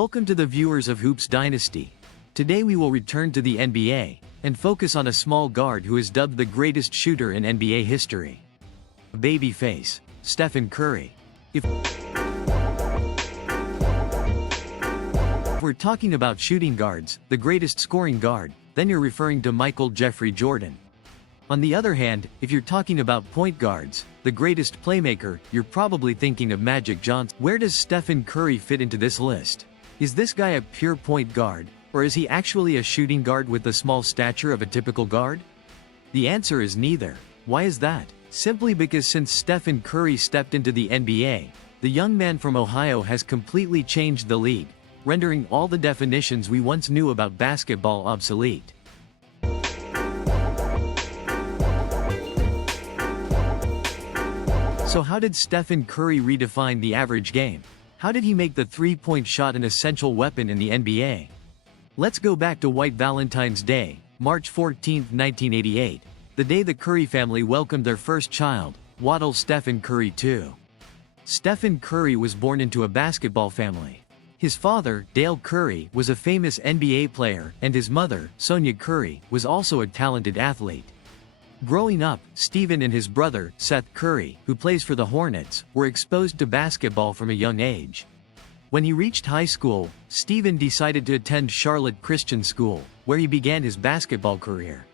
Welcome to the viewers of Hoops Dynasty. Today we will return to the NBA, and focus on a small guard who is dubbed the greatest shooter in NBA history. Babyface, Stephen Curry. If we're talking about shooting guards, the greatest scoring guard, then you're referring to Michael Jeffrey Jordan. On the other hand, if you're talking about point guards, the greatest playmaker, you're probably thinking of Magic Johnson. Where does Stephen Curry fit into this list? Is this guy a pure point guard, or is he actually a shooting guard with the small stature of a typical guard? The answer is neither. Why is that? Simply because since Stephen Curry stepped into the NBA, the young man from Ohio has completely changed the league, rendering all the definitions we once knew about basketball obsolete. So how did Stephen Curry redefine the average game? How did he make the three-point shot an essential weapon in the NBA? Let's go back to White Valentine's Day, March 14, 1988, the day the Curry family welcomed their first child, Waddle Stephen Curry II. Stephen Curry was born into a basketball family. His father, Dale Curry, was a famous NBA player, and his mother, Sonia Curry, was also a talented athlete. Growing up, Stephen and his brother, Seth Curry, who plays for the Hornets, were exposed to basketball from a young age. When he reached high school, Stephen decided to attend Charlotte Christian School, where he began his basketball career.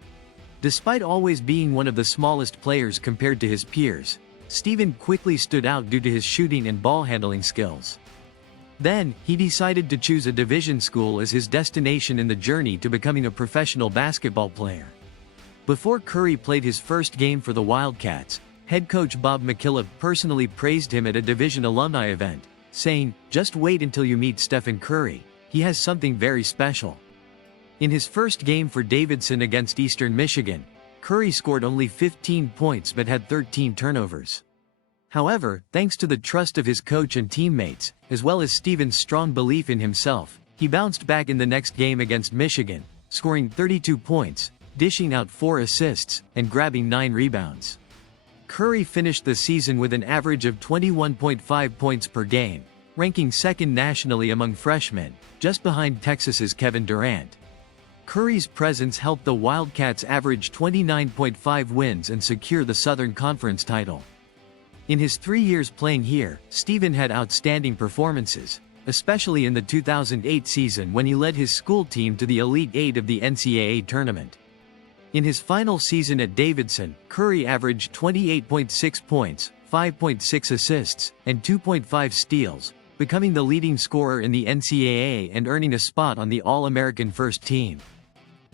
Despite always being one of the smallest players compared to his peers, Stephen quickly stood out due to his shooting and ball handling skills. Then, he decided to choose a division school as his destination in the journey to becoming a professional basketball player. Before Curry played his first game for the Wildcats, head coach Bob McKillop personally praised him at a division alumni event, saying, "Just wait until you meet Stephen Curry, he has something very special." In his first game for Davidson against Eastern Michigan, Curry scored only 15 points but had 13 turnovers. However, thanks to the trust of his coach and teammates, as well as Stephen's strong belief in himself, he bounced back in the next game against Michigan, scoring 32 points, dishing out 4 assists, and grabbing 9 rebounds. Curry finished the season with an average of 21.5 points per game, ranking second nationally among freshmen, just behind Texas's Kevin Durant. Curry's presence helped the Wildcats average 29.5 wins and secure the Southern Conference title. In his 3 years playing here, Stephen had outstanding performances, especially in the 2008 season when he led his school team to the Elite Eight of the NCAA tournament. In his final season at Davidson, Curry averaged 28.6 points, 5.6 assists, and 2.5 steals, becoming the leading scorer in the NCAA and earning a spot on the All-American first team.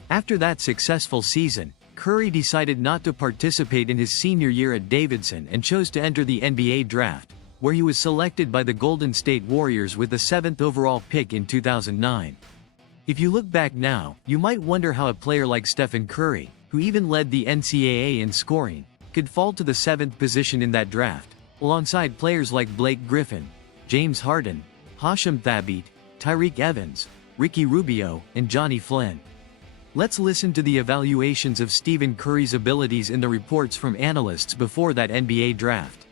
After that successful season, Curry decided not to participate in his senior year at Davidson and chose to enter the NBA draft, where he was selected by the Golden State Warriors with the 7th overall pick in 2009. If you look back now, you might wonder how a player like Stephen Curry, who even led the NCAA in scoring, could fall to the 7th position in that draft, alongside players like Blake Griffin, James Harden, Hashem Thabit, Tyreke Evans, Ricky Rubio, and Johnny Flynn. Let's listen to the evaluations of Stephen Curry's abilities in the reports from analysts before that NBA draft.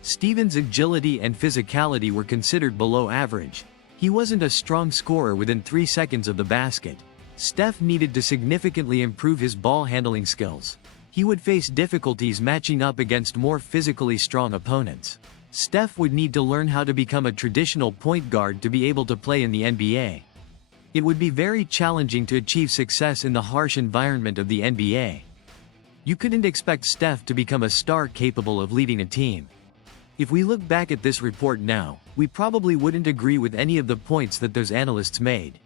Stephen's agility and physicality were considered below average. He wasn't a strong scorer within 3 seconds of the basket. Steph needed to significantly improve his ball handling skills. He would face difficulties matching up against more physically strong opponents. Steph would need to learn how to become a traditional point guard to be able to play in the NBA. It would be very challenging to achieve success in the harsh environment of the NBA. You couldn't expect Steph to become a star capable of leading a team. If we look back at this report now, we probably wouldn't agree with any of the points that those analysts made.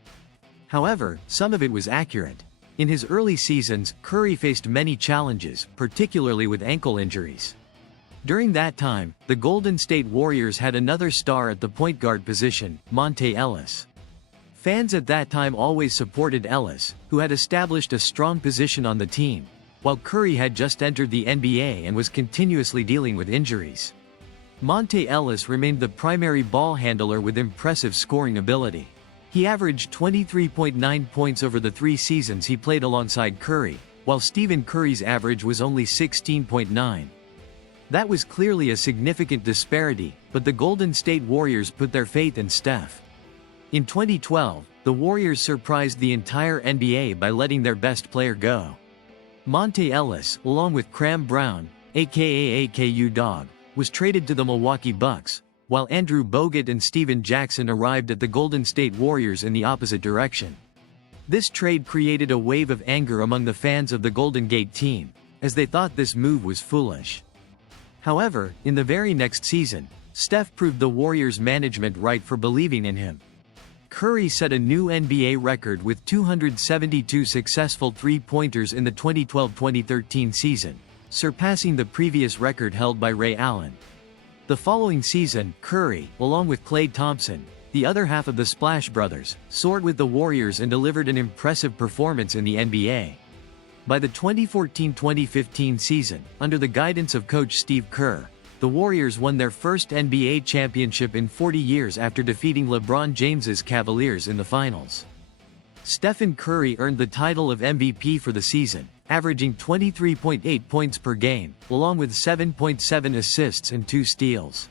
However, some of it was accurate. In his early seasons, Curry faced many challenges, particularly with ankle injuries. During that time, the Golden State Warriors had another star at the point guard position, Monte Ellis. Fans at that time always supported Ellis, who had established a strong position on the team, while Curry had just entered the NBA and was continuously dealing with injuries. Monte Ellis remained the primary ball handler with impressive scoring ability. He averaged 23.9 points over the 3 seasons he played alongside Curry, while Stephen Curry's average was only 16.9. That was clearly a significant disparity, but the Golden State Warriors put their faith in Steph. In 2012, the Warriors surprised the entire NBA by letting their best player go. Monte Ellis, along with Cram Brown, aka AKU Dog, was traded to the Milwaukee Bucks, while Andrew Bogut and Steven Jackson arrived at the Golden State Warriors in the opposite direction. This trade created a wave of anger among the fans of the Golden Gate team, as they thought this move was foolish. However, in the very next season, Steph proved the Warriors' management right for believing in him. Curry set a new NBA record with 272 successful three-pointers in the 2012-2013 season, surpassing the previous record held by Ray Allen. The following season, Curry, along with Klay Thompson, the other half of the Splash Brothers, soared with the Warriors and delivered an impressive performance in the NBA. By the 2014-2015 season, under the guidance of coach Steve Kerr, the Warriors won their first NBA championship in 40 years after defeating LeBron James's Cavaliers in the finals. Stephen Curry earned the title of MVP for the season, averaging 23.8 points per game, along with 7.7 assists and 2 steals.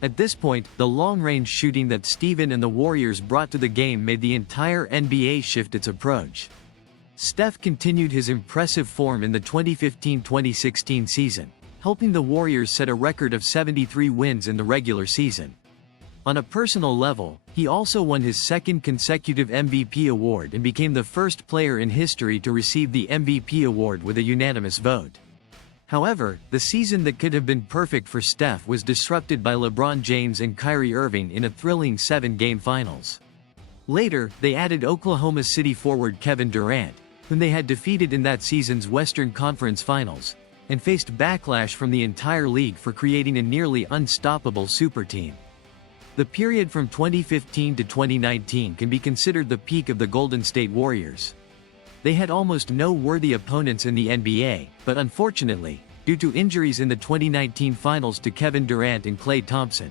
At this point, the long-range shooting that Steven and the Warriors brought to the game made the entire NBA shift its approach. Steph continued his impressive form in the 2015-2016 season, helping the Warriors set a record of 73 wins in the regular season. On a personal level, he also won his second consecutive MVP award and became the first player in history to receive the MVP award with a unanimous vote. However, the season that could have been perfect for Steph was disrupted by LeBron James and Kyrie Irving in a thrilling 7-game finals. Later, they added Oklahoma City forward Kevin Durant, whom they had defeated in that season's Western Conference Finals, and faced backlash from the entire league for creating a nearly unstoppable super team. The period from 2015 to 2019 can be considered the peak of the Golden State Warriors. They had almost no worthy opponents in the NBA, but unfortunately, due to injuries in the 2019 finals to Kevin Durant and Klay Thompson,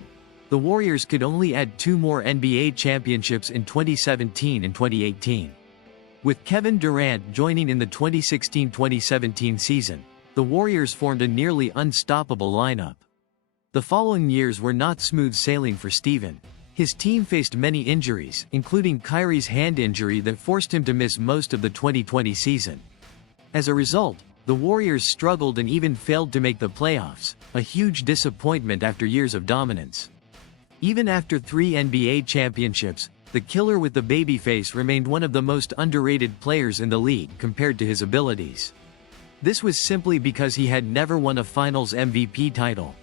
the Warriors could only add 2 more NBA championships in 2017 and 2018. With Kevin Durant joining in the 2016-2017 season, the Warriors formed a nearly unstoppable lineup. The following years were not smooth sailing for Steven. His team faced many injuries, including Kyrie's hand injury that forced him to miss most of the 2020 season. As a result, the Warriors struggled and even failed to make the playoffs, a huge disappointment after years of dominance. Even after 3 NBA championships, the killer with the baby face remained one of the most underrated players in the league compared to his abilities. This was simply because he had never won a Finals MVP title.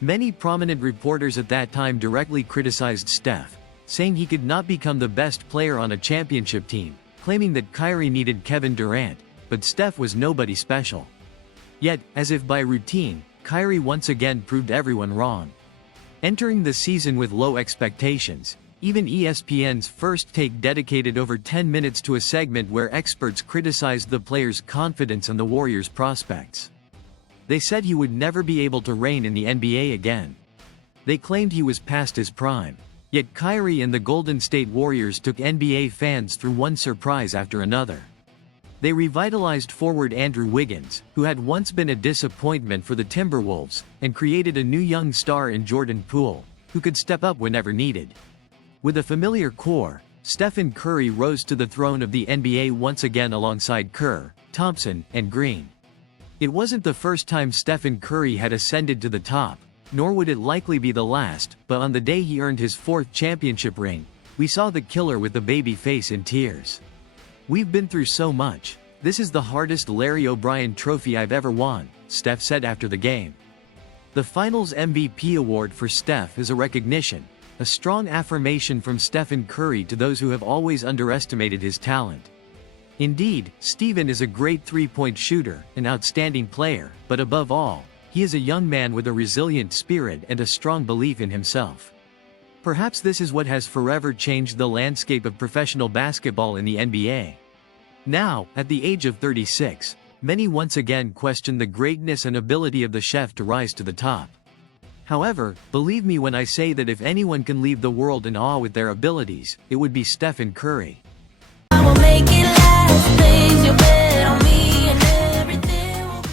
Many prominent reporters at that time directly criticized Steph, saying he could not become the best player on a championship team, claiming that Kyrie needed Kevin Durant, but Steph was nobody special. Yet, as if by routine, Kyrie once again proved everyone wrong. Entering the season with low expectations, even ESPN's First Take dedicated over 10 minutes to a segment where experts criticized the player's confidence and the Warriors' prospects. They said he would never be able to reign in the NBA again. They claimed he was past his prime. Yet Kyrie and the Golden State Warriors took NBA fans through one surprise after another. They revitalized forward Andrew Wiggins, who had once been a disappointment for the Timberwolves, and created a new young star in Jordan Poole, who could step up whenever needed. With a familiar core, Stephen Curry rose to the throne of the NBA once again alongside Kerr, Thompson, and Green. It wasn't the first time Stephen Curry had ascended to the top, nor would it likely be the last, but on the day he earned his 4th championship ring, we saw the killer with the baby face in tears. "We've been through so much. This is the hardest Larry O'Brien trophy I've ever won," Steph said after the game. The Finals MVP award for Steph is a recognition, a strong affirmation from Stephen Curry to those who have always underestimated his talent. Indeed, Steven is a great three-point shooter, an outstanding player, but above all, he is a young man with a resilient spirit and a strong belief in himself. Perhaps this is what has forever changed the landscape of professional basketball in the NBA. Now, at the age of 36, many once again question the greatness and ability of the chef to rise to the top. However, believe me when I say that if anyone can leave the world in awe with their abilities, it would be Stephen Curry.